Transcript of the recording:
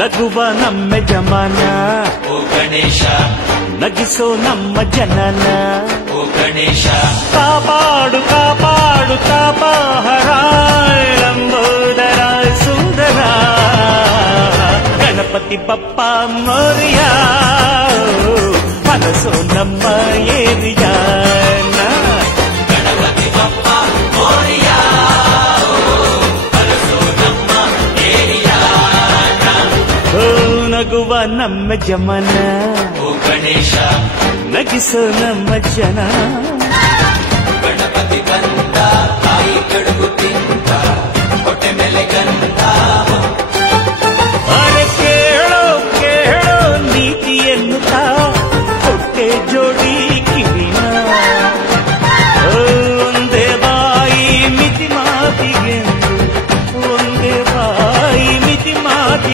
ನಗುವ ನಮ್ಮ ಜಮಾನ ಓ ಗಣೇಶ ನಗಿಸೋ ನಮ್ಮ ಜನನ ಓ ಗಣೇಶ ಕಾಪಾಡು ಕಾಪಾಡು ತಾಪಹರ ಲಂಬೋದರ ಸುಂದರ ಗಣಪತಿ ಬಪ್ಪ ಮೋರಿಯ ಮನಸ್ಸು ನಮ್ಮ ಏರಿಯಾನ ಗಣಪತಿ ಬಪ್ಪ ಮೋರಿಯ ಮನಸ್ಸು ನಮ್ಮ ಏರಿಯಾನ ಓ ನಗುವ ನಮ್ಮ ಜಮನ ಓ ಗಣೇಶ ನಗಿಸೋ ನಮ್ಮ ಜನ ಗಣಪತಿ ಬಂದ ತಾಯಿ ಕಡುಬು ತಿಂದ ಹೊಟ್ಟೆ ಮೇಲೆ ಗಂಧ